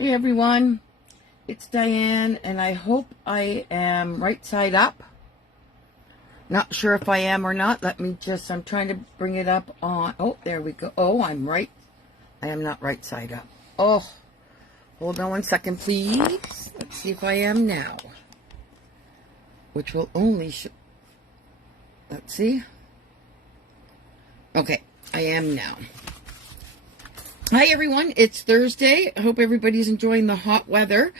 Hey everyone, it's Diane, and I hope I am right side up. Not sure if I am or not. I'm trying to bring it up on, oh, there we go. Oh, I'm right. I am not right side up. Oh, hold on one second, please. Let's see if I am now. Which will only show, let's see. Okay, I am now. Hi everyone, it's Thursday. I hope everybody's enjoying the hot weather.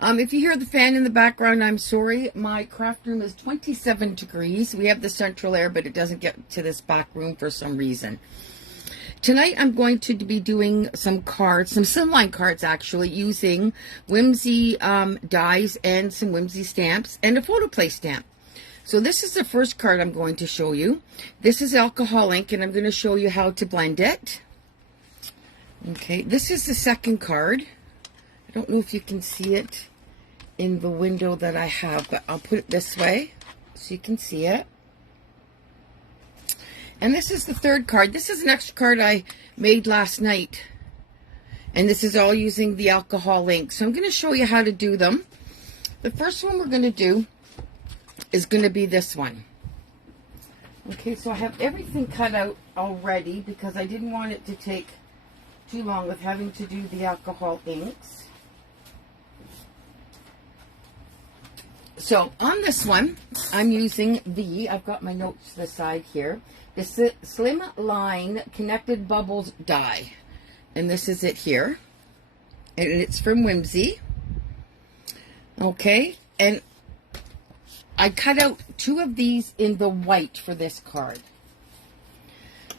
If you hear the fan in the background, I'm sorry. My craft room is 27 degrees. We have the central air, but it doesn't get to this back room for some reason. Tonight I'm going to be doing some cards, some slimline cards actually, using Whimsy dies and some Whimsy stamps and a photo play stamp. So this is the first card I'm going to show you. This is alcohol ink, and I'm going to show you how to blend it. Okay, this is the second card. I don't know if you can see it in the window that I have, but I'll put it this way so you can see it. And this is the third card. This is an extra card I made last night. And this is all using the alcohol ink. So I'm going to show you how to do them. The first one we're going to do is going to be this one. Okay, so I have everything cut out already because I didn't want it to take too long with having to do the alcohol inks. So on this one, I'm using I've got my notes to the side here, the Slim Line Connected Bubbles die. And this is it here. And it's from Whimsy. Okay, and I cut out 2 of these in the white for this card,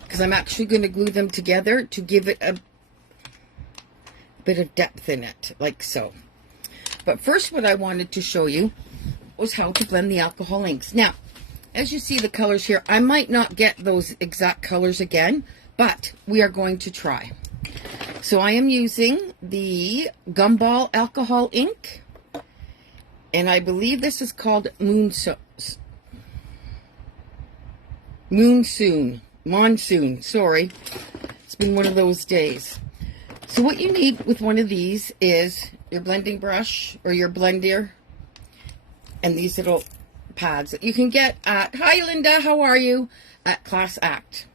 because I'm actually going to glue them together to give it a bit of depth in it, like so. But first, what I wanted to show you was how to blend the alcohol inks. Now, as you see the colors here, I might not get those exact colors again, but we are going to try. So I am using the Gumball alcohol ink, and I believe this is called Monsoon, sorry. It's been one of those days. So what you need with one of these is your blending brush or your blender and these little pads that you can get at, hi Linda, how are you, at Class Act.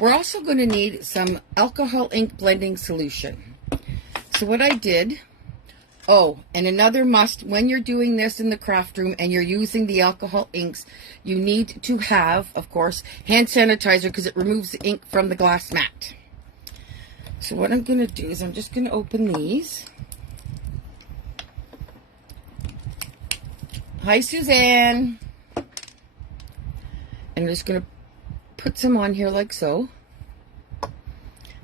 We're also going to need some alcohol ink blending solution. So what I did, oh, and another must, when you're doing this in the craft room and you're using the alcohol inks, you need to have, of course, hand sanitizer because it removes the ink from the glass mat. So what I'm going to do is I'm just going to open these. Hi, Suzanne. And I'm just going to put some on here like so.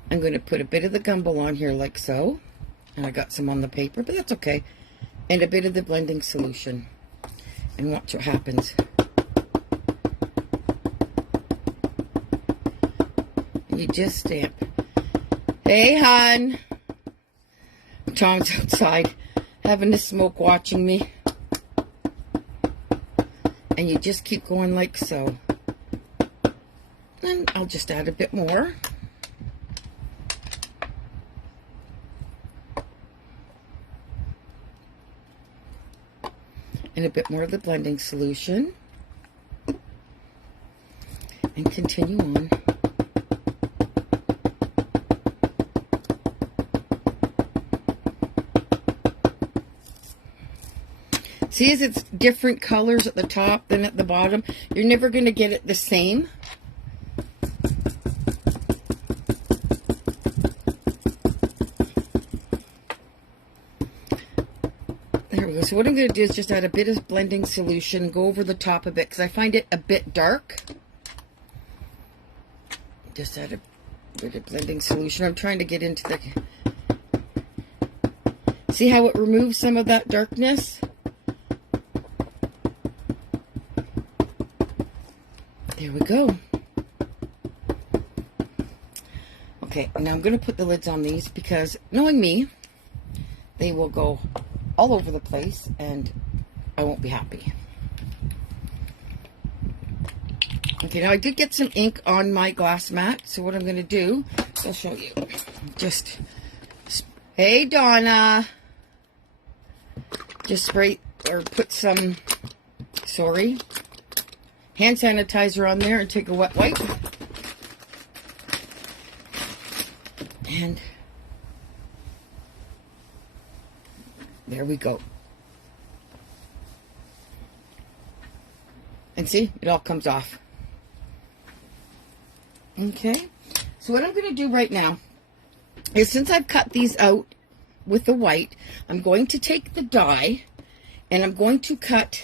I'm going to put a bit of the Gumball on here like so. And I got some on the paper, but that's okay. And a bit of the blending solution. And watch what happens. And you just stamp. Hey, hon. Tom's outside having a smoke watching me. And you just keep going like so. And I'll just add a bit more. And a bit more of the blending solution. And continue on. See, as it's different colors at the top than at the bottom, you're never going to get it the same. There we go. So what I'm going to do is just add a bit of blending solution, go over the top a bit, because I find it a bit dark. Just add a bit of blending solution. I'm trying to get into the... See how it removes some of that darkness? There we go. Okay, now I'm going to put the lids on these because, knowing me, they will go all over the place and I won't be happy. Okay, now I did get some ink on my glass mat, so what I'm going to do, I'll show you. Just, hey Donna, just spray or put some, hand sanitizer on there and take a wet wipe. And there we go. And see, it all comes off. Okay, so what I'm going to do right now is, since I've cut these out with the white, I'm going to take the die and I'm going to cut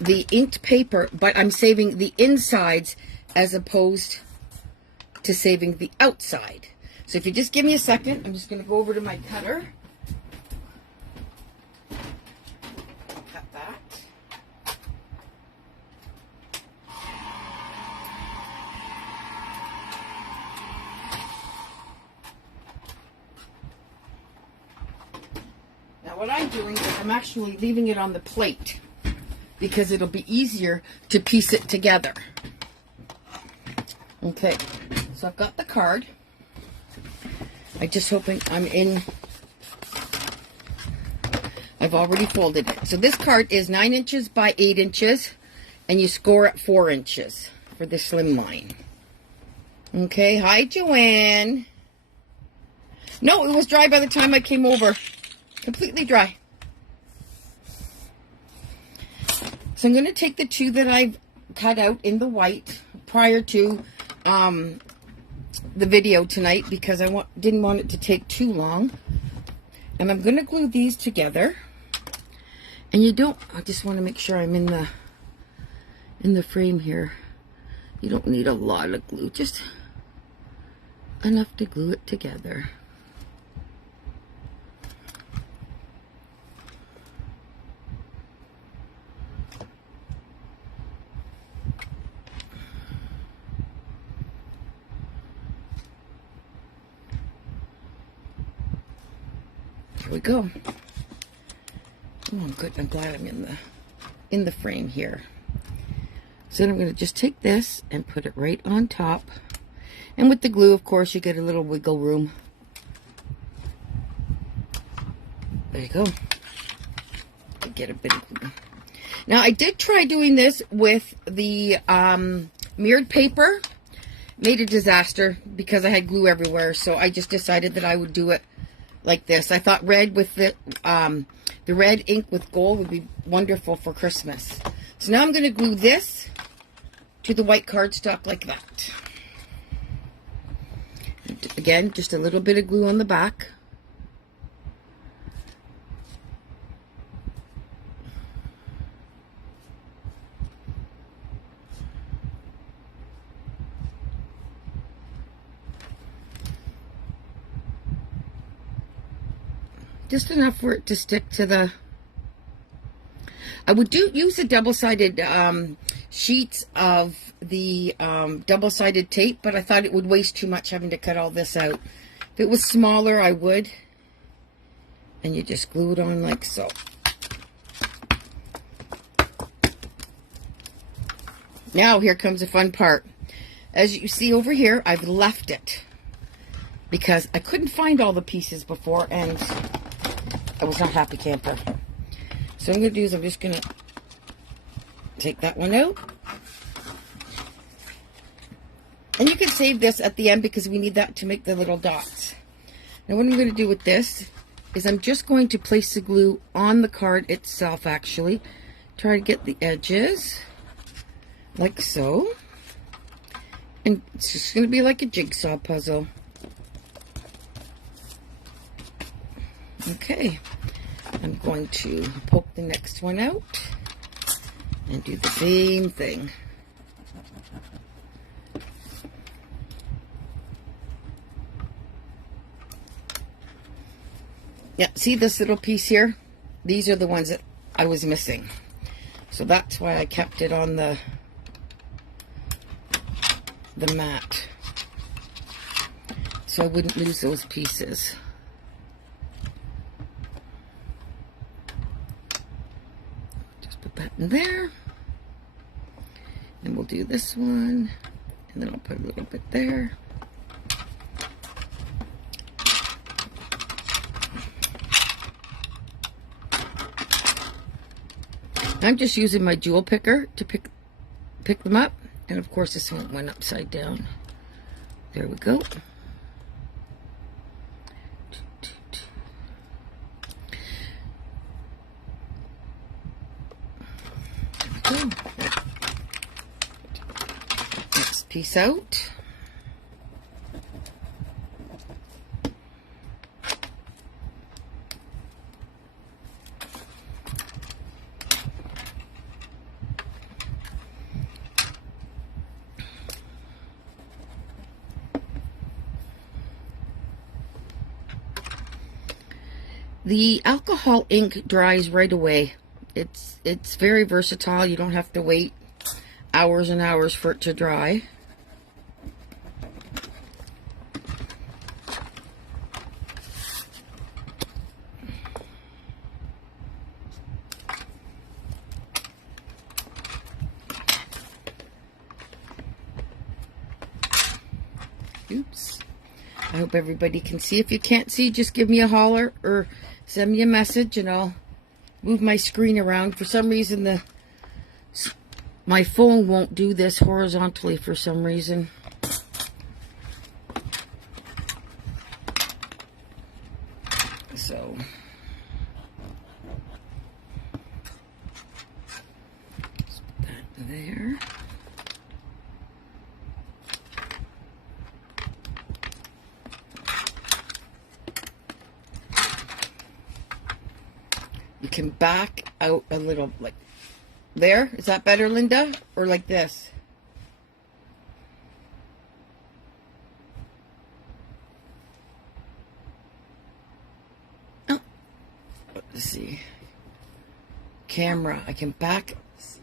the inked paper, but I'm saving the insides as opposed to saving the outside. So if you just give me a second, I'm just going to go over to my cutter. Cut that. Now what I'm doing is I'm actually leaving it on the plate because it'll be easier to piece it together. Okay, so I've got the card. I'm just hoping I've already folded it. So this card is 9 inches by 8 inches, and you score at 4 inches for the slim line. Okay, hi Joanne. No, it was dry by the time I came over. Completely dry. So I'm going to take the two that I've cut out in the white prior to the video tonight, because I didn't want it to take too long. And I'm going to glue these together. And I just want to make sure I'm in the frame here. You don't need a lot of glue, just enough to glue it together. Here we go. Oh, good. I'm glad I'm in the frame here. So then I'm going to just take this and put it right on top. And with the glue, of course, you get a little wiggle room. There you go. Get a bit of glue. Now, I did try doing this with the mirrored paper. Made a disaster because I had glue everywhere. So I just decided that I would do it like this. I thought red with the red ink with gold would be wonderful for Christmas. So now I'm going to glue this to the white cardstock like that. Again, just a little bit of glue on the back. Just enough for it to stick to the... I would use a double-sided sheets of the double-sided tape, but I thought it would waste too much having to cut all this out. If it was smaller, I would. And you just glue it on like so. Now here comes the fun part. As you see over here, I've left it because I couldn't find all the pieces before, and I was not happy camper. So what I'm going to do is I'm just going to take that one out. And you can save this at the end because we need that to make the little dots. Now what I'm going to do with this is I'm just going to place the glue on the card itself, actually. Try to get the edges like so. And it's just going to be like a jigsaw puzzle. Okay. I'm going to poke the next one out and do the same thing. Yeah, see this little piece here? These are the ones that I was missing. So that's why I kept it on the mat, so I wouldn't lose those pieces. Just put that in there, and we'll do this one, and then I'll put a little bit there. I'm just using my jewel picker to pick them up. And of course this one went upside down. There we go. Next piece out. The alcohol ink dries right away. It's very versatile. You don't have to wait hours and hours for it to dry. Oops. I hope everybody can see. If you can't see, just give me a holler or send me a message and I'll move my screen around. For some reason, my phone won't do this horizontally for some reason. So, let's put that there. You can back out a little, like there. Is that better, Linda? Or like this? Oh, let's see. Camera. I can back. Let's see.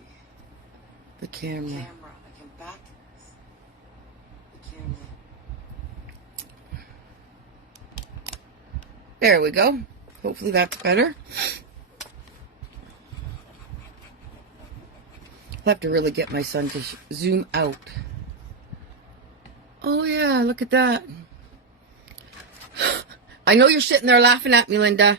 The camera. I can back the camera. There we go. Hopefully that's better. I'll have to really get my son to zoom out. Oh yeah, look at that. I know you're sitting there laughing at me, Linda.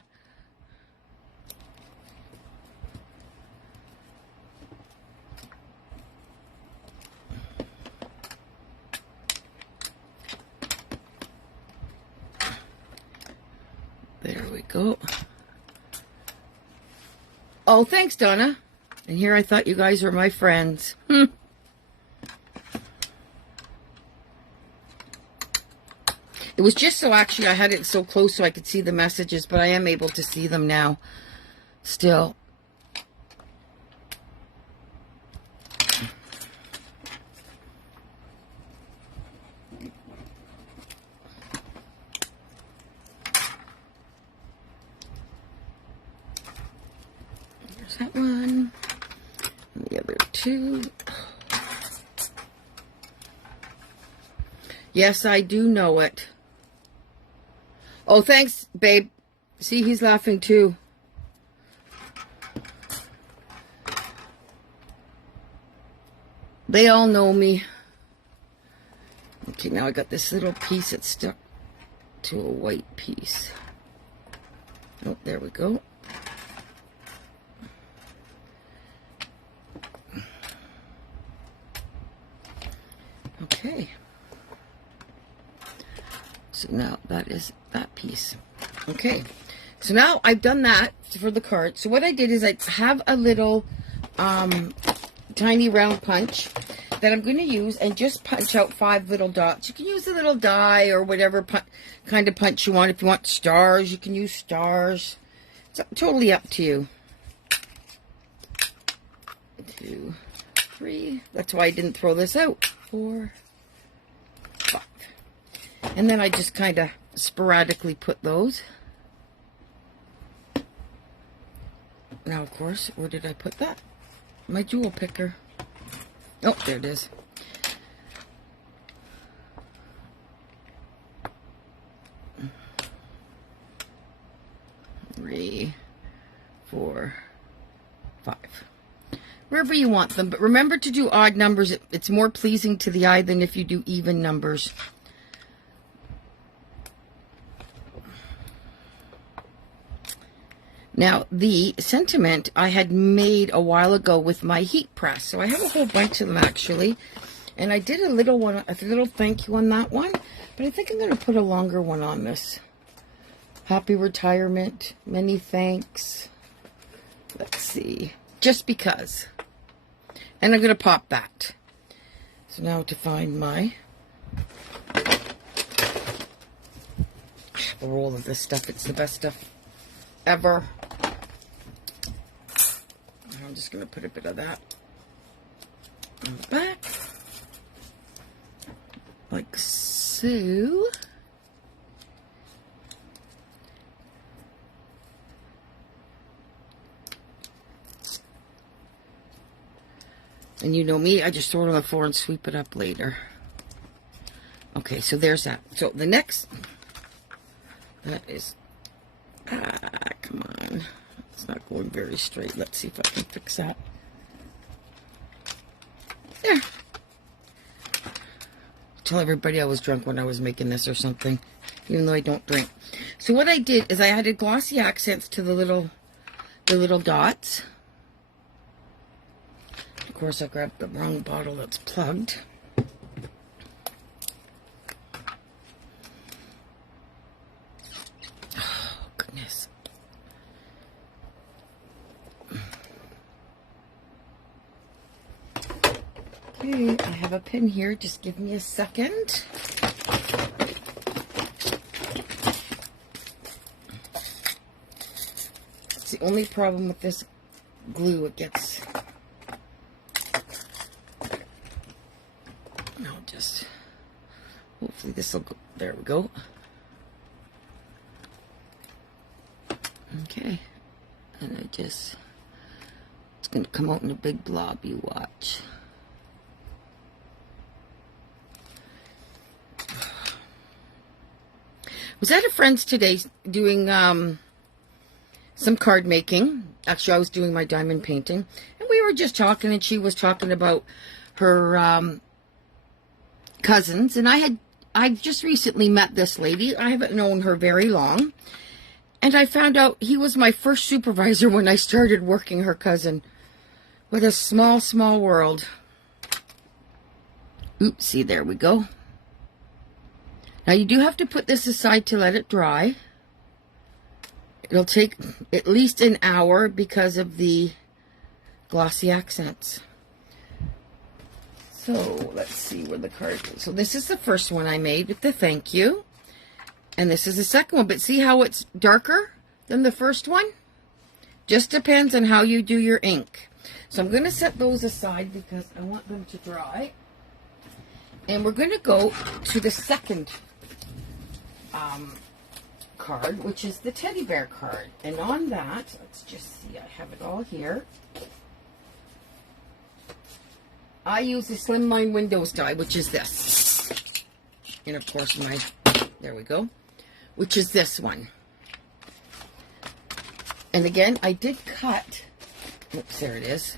There we go. Oh, thanks, Donna. And here I thought you guys were my friends. It was just so actually I had it so close so I could see the messages, but I am able to see them now still. There's that one. And the other two. Yes, I do know it. Oh, thanks, babe. See, he's laughing too. They all know me. Okay, now I got this little piece that's stuck to a white piece. Oh, there we go. Okay. So now that is that piece. Okay. So now I've done that for the card. So what I did is I have a little tiny round punch that I'm going to use and just punch out 5 little dots. You can use a little die or whatever kind of punch you want. If you want stars, you can use stars. It's totally up to you. 2, 3. That's why I didn't throw this out. 4, 5. And then I just kind of sporadically put those. Now, of course, where did I put that? My jewel picker. Oh, there it is. Three, 4, 5. Wherever you want them. But remember to do odd numbers. It's more pleasing to the eye than if you do even numbers. Now, the sentiment I had made a while ago with my heat press. So I have a whole bunch of them, actually. And I did a little one, a little thank you on that one. But I think I'm going to put a longer one on this. Happy retirement. Many thanks. Let's see. Just because. And I'm going to pop that. So now to find my... I have a roll of this stuff. It's the best stuff ever. I'm just going to put a bit of that on the back. Like so. And you know me, I just throw it on the floor and sweep it up later. Okay, so there's that. So the next, that is, come on. It's not going very straight. Let's see if I can fix that. There. Tell everybody I was drunk when I was making this or something, even though I don't drink. So what I did is I added glossy accents to the little dots. Of course, I grabbed the wrong bottle that's plugged. Oh, goodness. Okay, I have a pin here. Just give me a second. It's the only problem with this glue. It gets... I'll just... Hopefully this will go... There we go. Okay. And I just... It's going to come out in a big blob. You watch. Was at a friend's today doing some card making. Actually, I was doing my diamond painting. And we were just talking, and she was talking about her cousins. And I've just recently met this lady. I haven't known her very long. And I found out he was my first supervisor when I started working her cousin. What a small, small world. Oopsie, there we go. Now, you do have to put this aside to let it dry. It'll take at least an hour because of the glossy accents. So, let's see where the card is. So, this is the first one I made with the thank you. And this is the second one. But see how it's darker than the first one? Just depends on how you do your ink. So, I'm going to set those aside because I want them to dry. And we're going to go to the second card, which is the teddy bear card. And on that, let's just see, I have it all here. I use the Slimline Windows die, which is this. And of course there we go, which is this one. And again, I did cut, oops, there it is.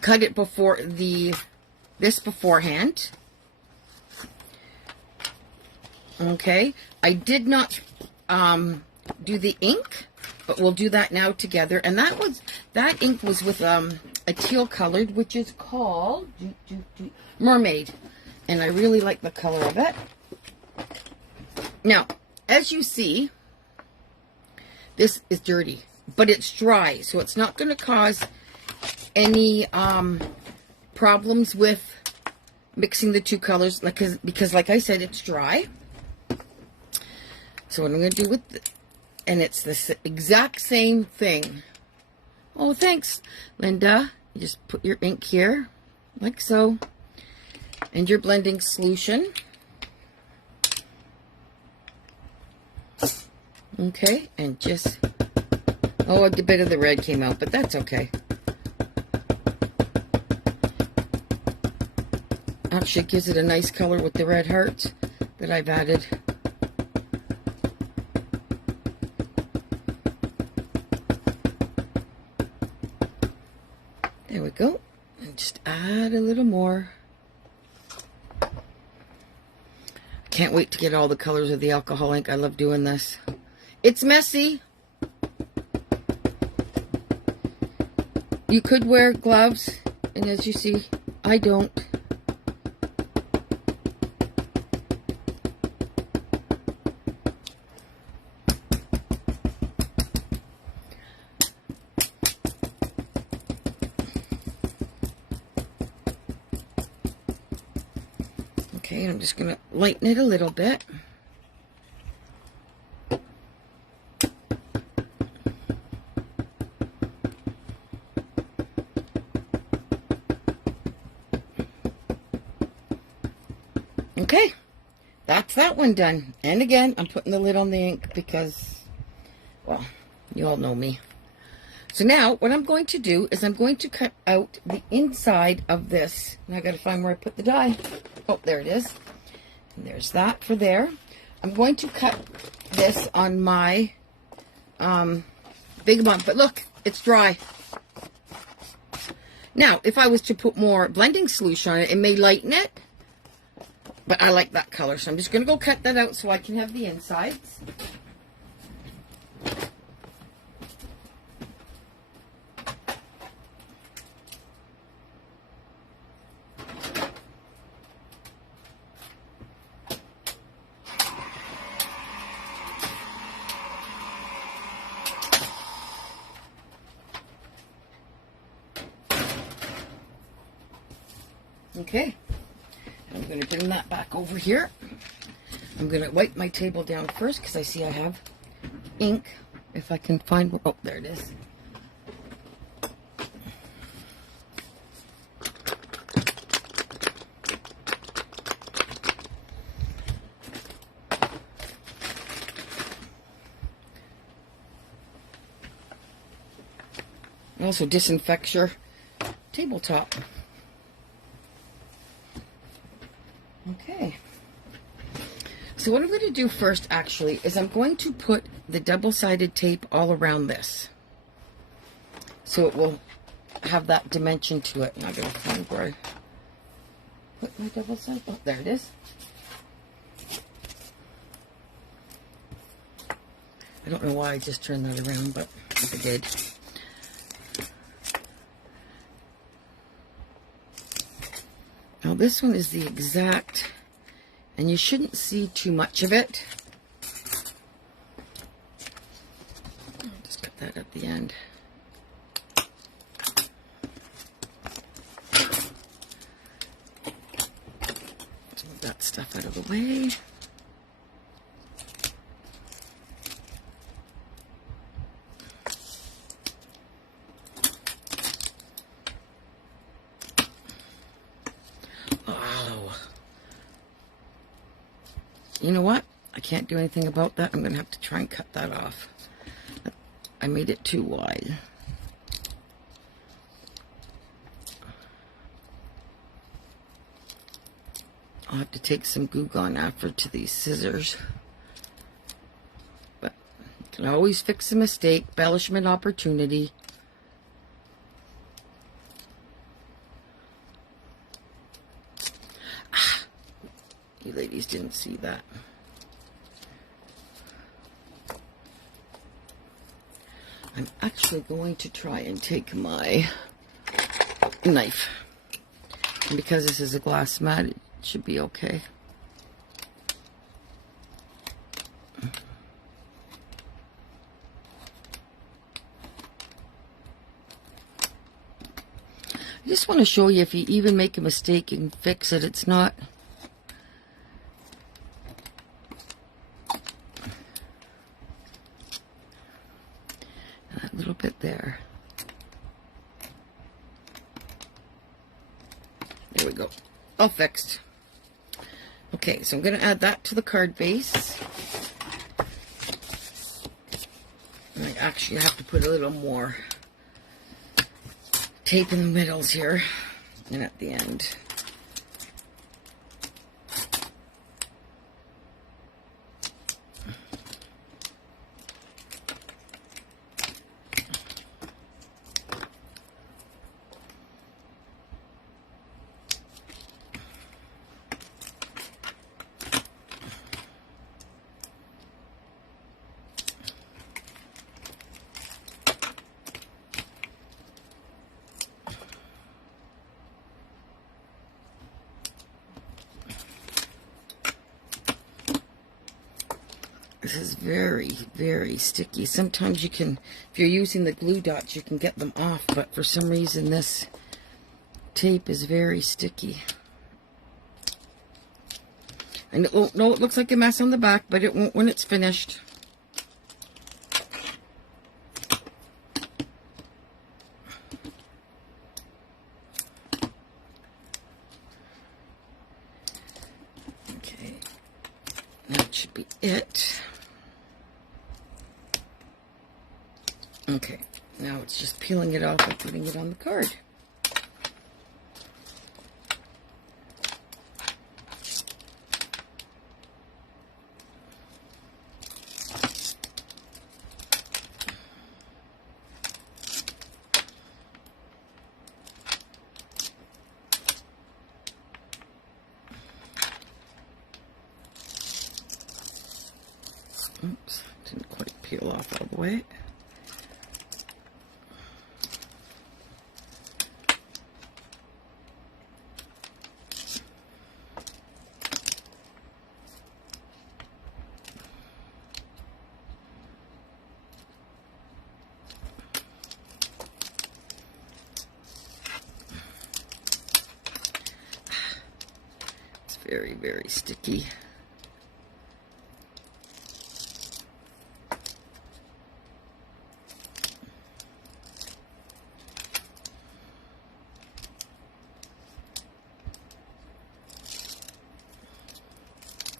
Cut it before this beforehand. Okay, I did not do the ink, but we'll do that now together. And that ink was with a teal colored, which is called Mermaid, and I really like the color of it. Now, as you see, this is dirty, but it's dry, so it's not going to cause any problems with mixing the two colors, because like I said, it's dry. So what I'm going to do with and it's the exact same thing. Oh, thanks, Linda. You just put your ink here, like so, and your blending solution. Okay, and just, oh, a bit of the red came out, but that's okay. Actually, it gives it a nice color with the red hearts that I've added. There we go. And just add a little more. Can't wait to get all the colors of the alcohol ink. I love doing this. It's messy, You could wear gloves, and as you see, I don't. Okay, I'm just going to lighten it a little bit. Okay, that's that one done. And again, I'm putting the lid on the ink because, well, you all know me. So now what I'm going to do is I'm going to cut out the inside of this. And I got to find where I put the die. Oh, there it is. And there's that for there. I'm going to cut this on my Big Bump. But look, it's dry. Now, if I was to put more blending solution on it, it may lighten it. But I like that color, so I'm just going to go cut that out so I can have the insides. Okay. I'm going to bring that back over here. I'm going to wipe my table down first because I see I have ink. If I can find, oh, there it is. Also disinfects your tabletop. Okay, so what I'm going to do first actually is I'm going to put the double-sided tape all around this so it will have that dimension to it. And I'm going to find where I put my double-sided, oh, there it is. I don't know why I just turned that around, but I did. Now this one is the exact, and you shouldn't see too much of it. I'll just cut that at the end. Let's move that stuff out of the way. You know what? I can't do anything about that. I'm going to have to try and cut that off. I made it too wide. I'll have to take some glue gun after to these scissors. But you can always fix a mistake. Embellishment opportunity. You ladies didn't see that. I'm actually going to try and take my knife. And because this is a glass mat, it should be okay. I just want to show you, if you even make a mistake and fix it, it's not... little bit there. There we go. All fixed. Okay, so I'm going to add that to the card base. And I actually have to put a little more tape in the middles here and at the end. This is very, very sticky. Sometimes you can, if you're using the glue dots, you can get them off, but for some reason this tape is very sticky. And it won't, no, it looks like a mess on the back, but it won't when it's finished. Okay, that should be it. Okay, now it's just peeling it off and putting it on the card. Oops, didn't quite peel off all the way. It's very, very sticky.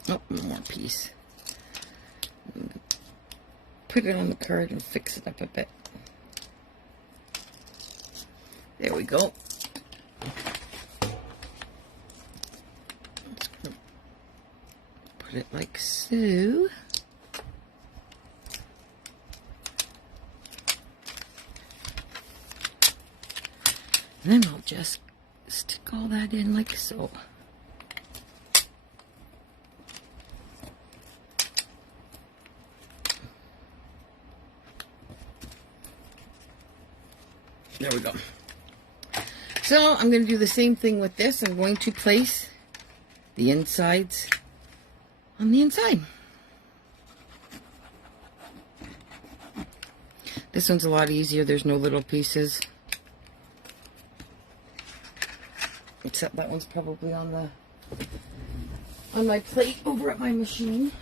Oh, one more piece. Put it on the card and fix it up a bit. There we go. Just gonna put it like so. And then I'll just stick all that in like so. There we go. So I'm going to do the same thing with this. I'm going to place the insides on the inside. This one's a lot easier. There's no little pieces. Except that one's probably on my plate over at my machine.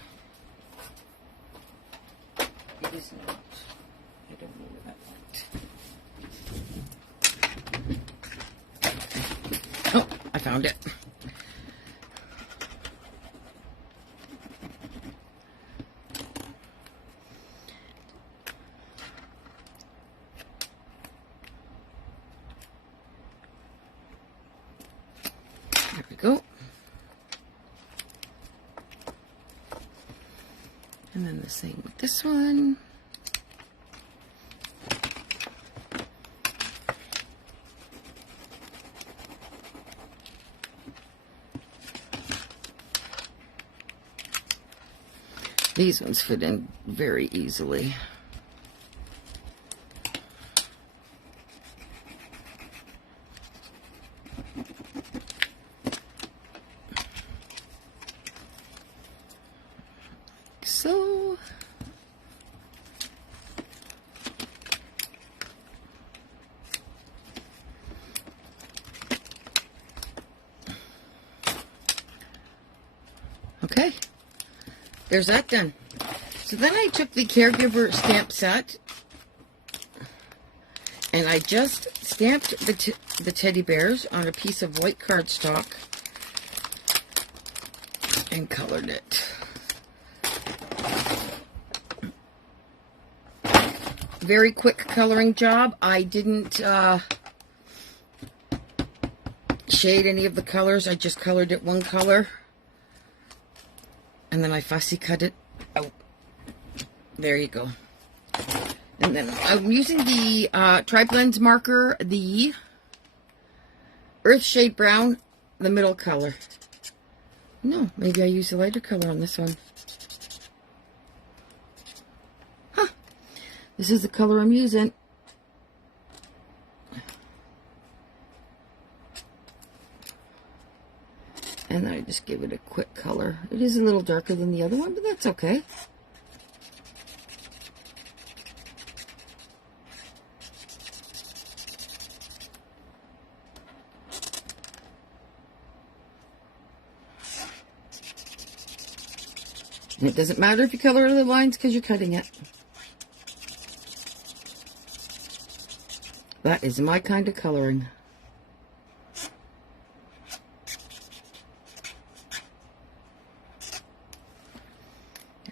It is not. I don't know where that went. Oh, I found it. There we go. And then the same with this one. These ones fit in very easily. Like so. Okay. There's that done. So then I took the caregiver stamp set and I just stamped the teddy bears on a piece of white cardstock and colored it. Very quick coloring job. I didn't shade any of the colors. I just colored it one color. And then I fussy cut it out. There you go. And then I'm using the Tri-Blends marker, the Earth Shade Brown, the middle color. No, maybe I use a lighter color on this one. Huh. This is the color I'm using. And I just give it a quick color. It is a little darker than the other one, but that's okay. And it doesn't matter if you color the lines because you're cutting it. That is my kind of coloring.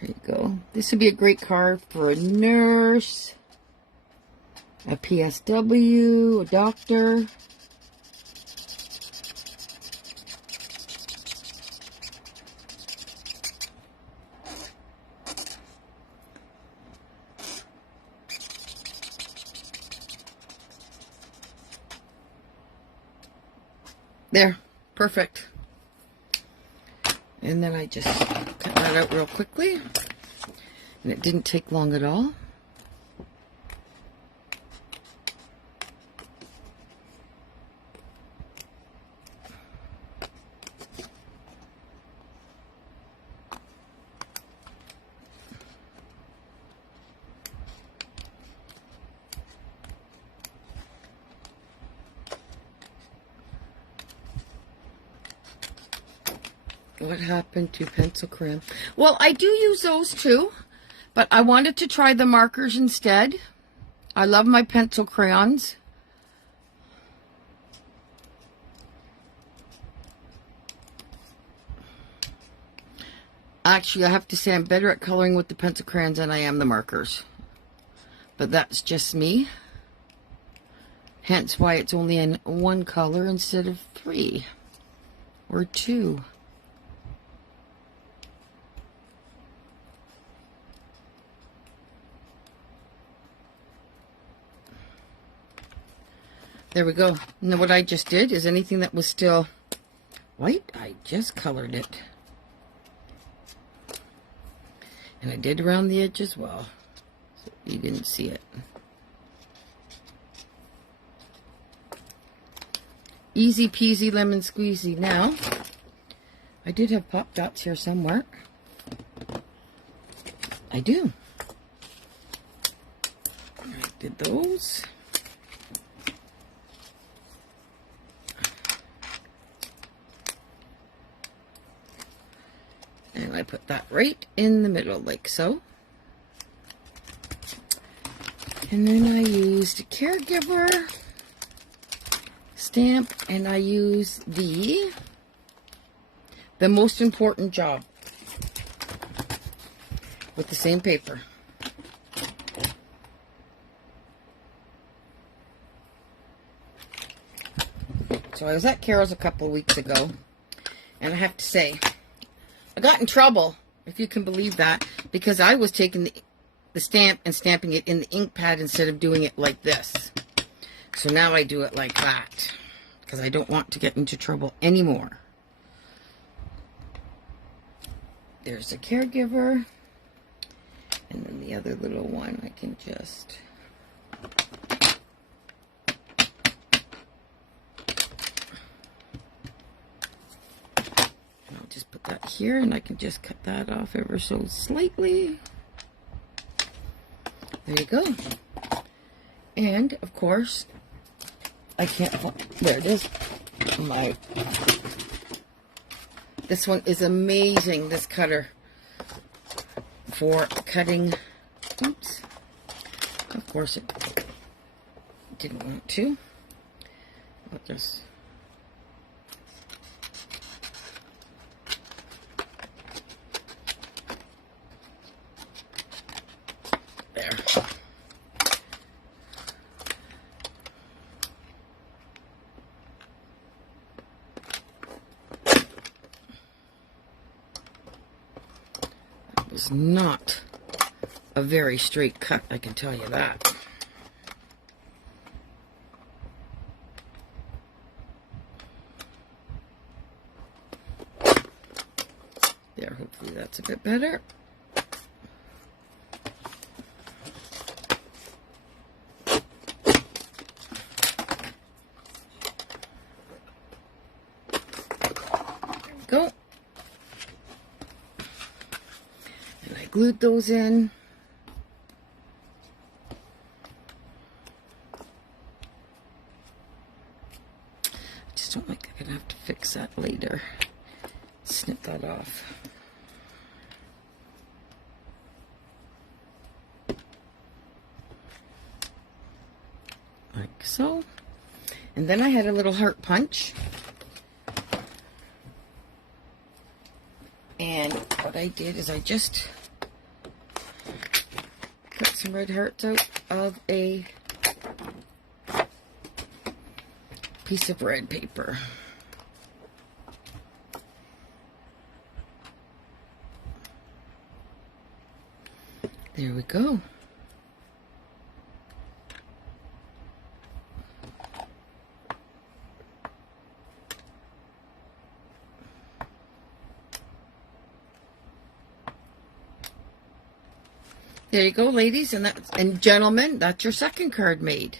There you go. This would be a great card for a nurse, a PSW, a doctor. There, perfect. And then I just cut that out real quickly. And it didn't take long at all. What happened to pencil crayon? Well, I do use those too, but I wanted to try the markers instead. I love my pencil crayons. Actually, I have to say I'm better at coloring with the pencil crayons than I am the markers. But that's just me. Hence why it's only in one color instead of 3 or 2. There we go. Now what I just did is anything that was still white, I just colored it. And I did around the edge as well, so you didn't see it. Easy peasy lemon squeezy. Now, I did have pop dots here somewhere. I do. I did those. And I put that right in the middle, like so. And then I used a caregiver stamp, and I use the most important job with the same paper. So I was at Carol's a couple of weeks ago, and I have to say, I got in trouble, if you can believe that, because I was taking the stamp and stamping it in the ink pad instead of doing it like this. So now I do it like that, because I don't want to get into trouble anymore. There's a caregiver, and then the other little one I can just... just put that here, and I can just cut that off ever so slightly. There you go. And of course, I can't, there it is. This one is amazing, this cutter, for cutting. Oops. Of course it didn't want to. I'll just... there. That was not a very straight cut, I can tell you that. There, hopefully that's a bit better. Go. And I glued those in. I just don't like, I'm gonna have to fix that later. Snip that off. so. And then I had a little heart punch. And what I did is I just cut some red hearts out of a piece of red paper. There we go. There you go, ladies and gentlemen. That's your second card made.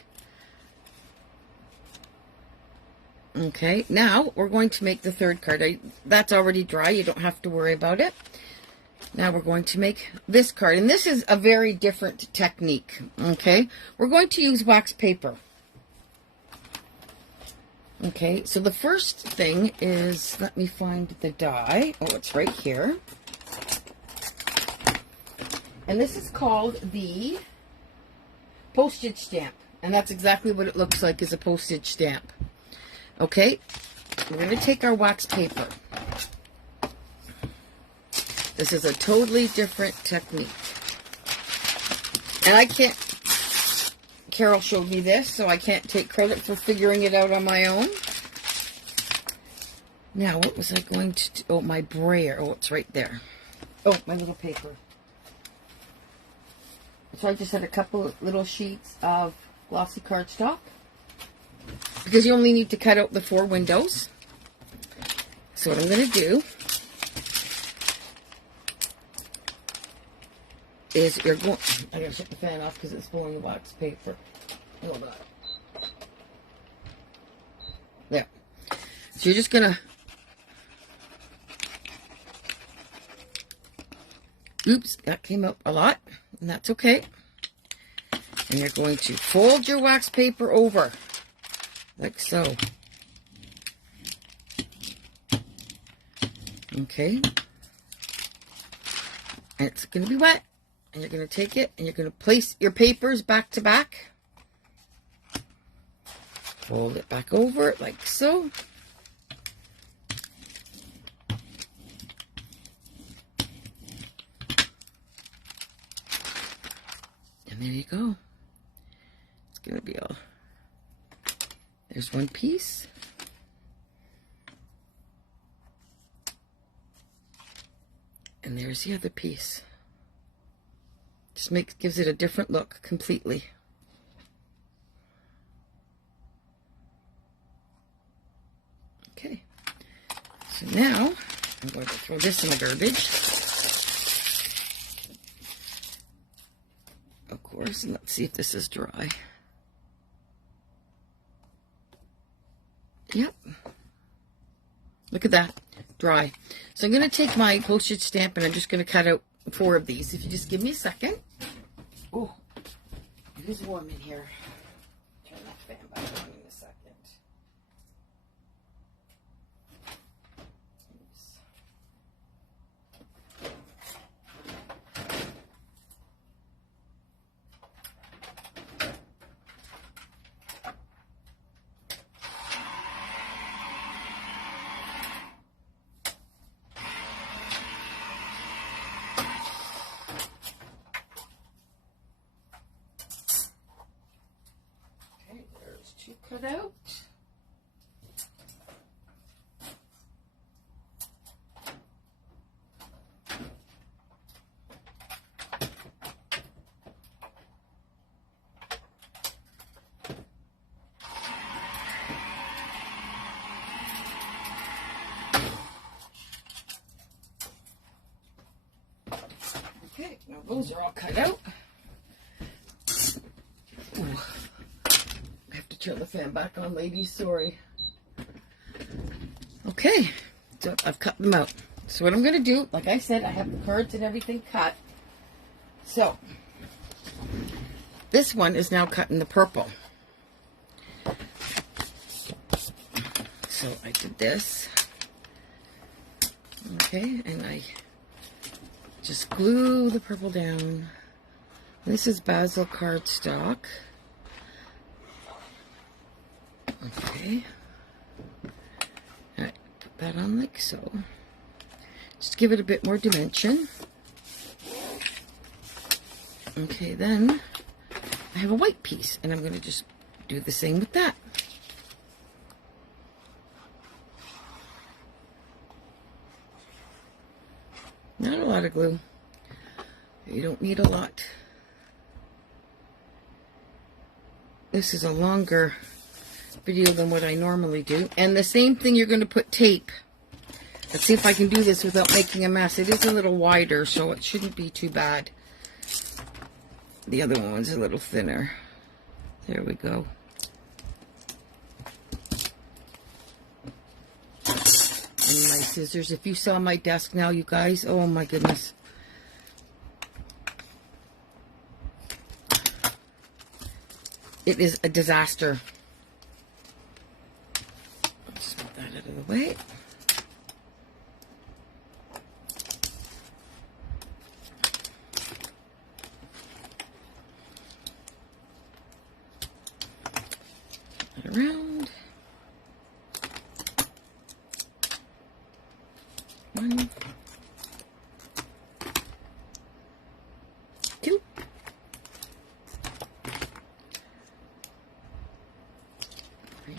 Okay, now we're going to make the third card. That's already dry. You don't have to worry about it. Now we're going to make this card. And this is a very different technique. Okay, we're going to use wax paper. Okay, so the first thing is, let me find the die. Oh, it's right here. And this is called the postage stamp. And that's exactly what it looks like, is a postage stamp. Okay, we're going to take our wax paper. This is a totally different technique. And I can't, Carol showed me this, so I can't take credit for figuring it out on my own. Now, what was I going to do? Oh, my brayer. Oh, it's right there. Oh, my little paper. So I just had a couple of little sheets of glossy cardstock, because you only need to cut out the 4 windows. So what I'm going to do is I gotta shut the fan off because it's blowing the wax paper. Hold on. There. So you're just gonna, oops, that came out a lot, and that's okay. And you're going to fold your wax paper over, like so. Okay. And it's going to be wet. And you're going to take it and you're going to place your papers back to back. Fold it back over like so. And there you go. It's going to be all... There's one piece. And there's the other piece. Just gives it a different look completely. Okay. So now I'm going to throw this in the garbage. Of course, and let's see if this is dry. Yep. Look at that. Dry. So I'm going to take my postage stamp and I'm just going to cut out 4 of these. If you just give me a second. Oh, it is warm in here. Turn that fan back on in a second. Oops. Cut out. Okay, now those are all cut out. Ooh. Turn the fan back on, ladies. Sorry. Okay, so I've cut them out. So what I'm going to do, like I said, I have the cards and everything cut. So this one is now cut in the purple. So I did this. Okay, and I just glue the purple down. This is basil cardstock. Okay. Alright, put that on like so. Just give it a bit more dimension. Okay, then I have a white piece, and I'm going to just do the same with that. Not a lot of glue. You don't need a lot. This is a longer video than what I normally do. And the same thing, you're going to put tape. Let's see if I can do this without making a mess. It is a little wider, so it shouldn't be too bad. The other one was a little thinner. There we go. And my scissors. If you saw my desk now, you guys, oh my goodness. It is a disaster. Just put that out of the way. Around. 1, 2. 3.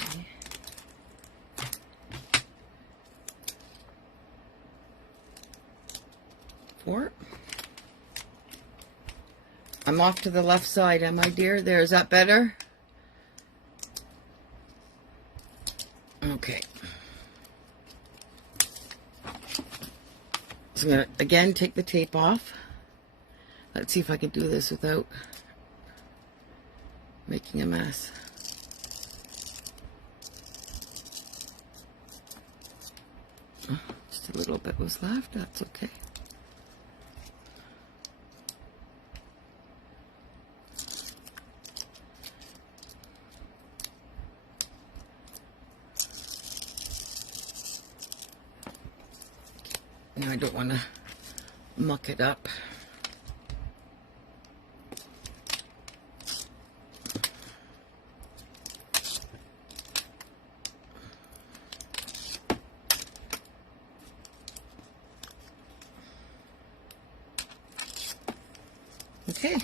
4. I'm off to the left side, am I, dear? There, is that better? Okay. So I'm going to, again, take the tape off. Let's see if I can do this without making a mess. Oh, just a little bit was left. That's okay. Now I don't want to muck it up. Okay,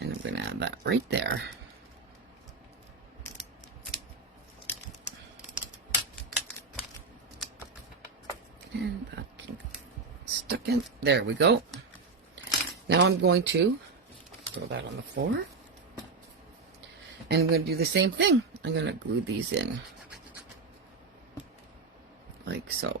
and I'm going to add that right there. And that can stuck in. There we go. Now I'm going to throw that on the floor. And I'm going to do the same thing. I'm going to glue these in. Like so.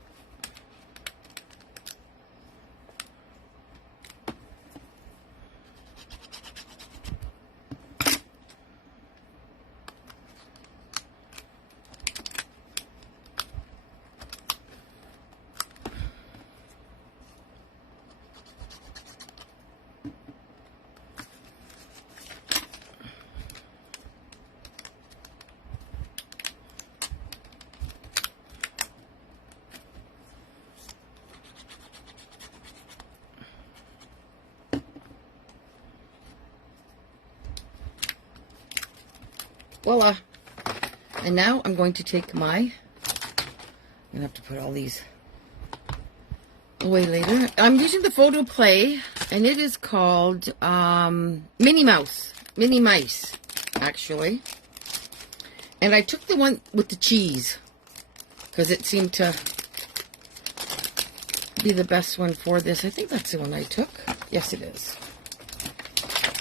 Voila. And now I'm going to take my, I'm going to have to put all these away later. I'm using the Photo Play, and it is called Minnie Mice, actually. And I took the one with the cheese, because it seemed to be the best one for this. I think that's the one I took. Yes, it is.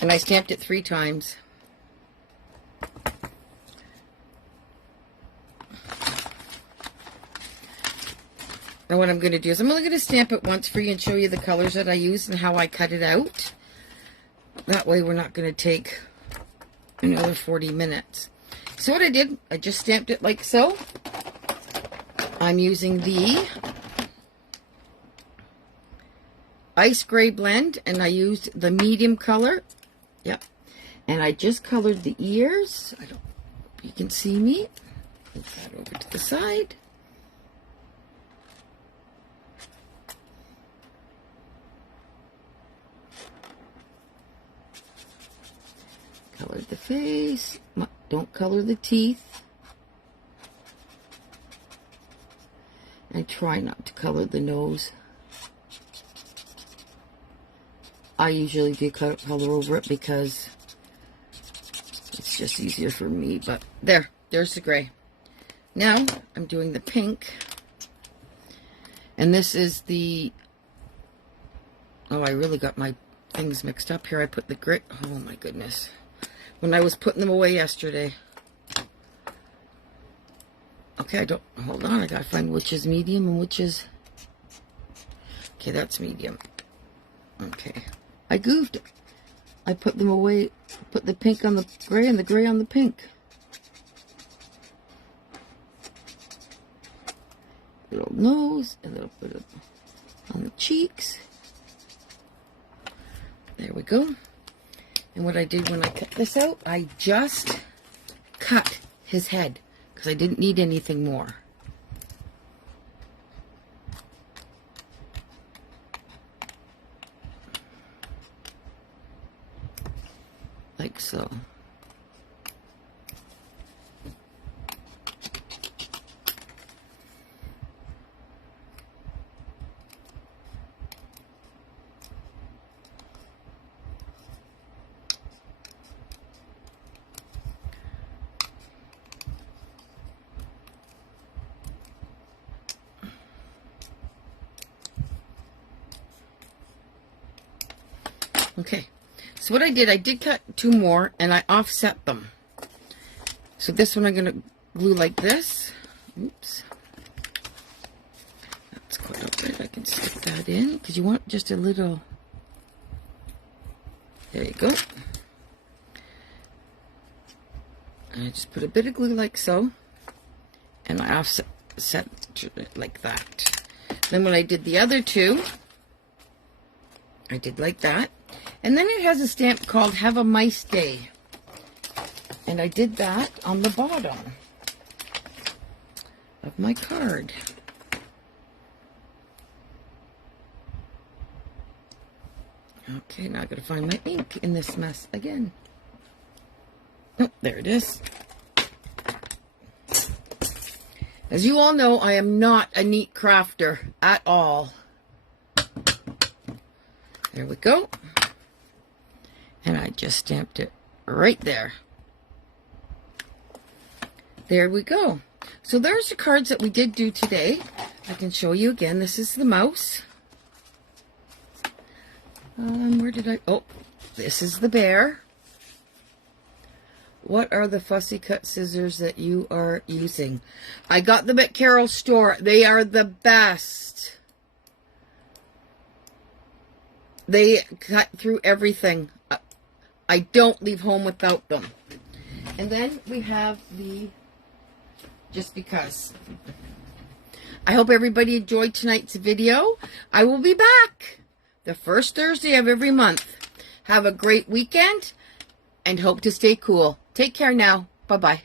And I stamped it 3 times. And what I'm going to do is I'm only going to stamp it once for you and show you the colors that I use and how I cut it out. That way we're not going to take another 40 minutes. So what I did, I just stamped it like so. I'm using the Ice Gray blend, and I used the medium color. Yep. And I just colored the ears. I don't hope you can see me. Move that over to the side. Colored the face. Don't color the teeth. try not to color the nose. I usually do color over it because it's just easier for me, but there's the gray. Now I'm doing the pink, and this is the, oh, I really got my things mixed up here. I put the gray, oh my goodness, when I was putting them away yesterday. Okay, hold on, I gotta find which is medium and which is, okay, that's medium. Okay, I goofed it. I put them away, put the pink on the gray and the gray on the pink. Little nose, a little bit of on the cheeks. There we go. And what I did when I cut this out, I just cut his head because I didn't need anything more. Like so. Okay, so what I did cut two more and I offset them. So this one I'm going to glue like this. Oops. That's quite okay. I can stick that in because you want just a little. There you go. And I just put a bit of glue like so. And I offset it like that. Then when I did the other two, I did like that. And then it has a stamp called Have a Mice Day. And I did that on the bottom of my card. Okay, now I've got to find my ink in this mess again. Oh, there it is. As you all know, I am not a neat crafter at all. There we go. And I just stamped it right there. There we go. So there's the cards that we did do today. I can show you again. This is the mouse. Where did I... Oh, this is the bear. What are the fussy cut scissors that you are using? I got them at Carol's store. They are the best. They cut through everything. I don't leave home without them. And then we have the Just Because. I hope everybody enjoyed tonight's video. I will be back the first Thursday of every month. Have a great weekend and hope to stay cool. Take care now. Bye-bye.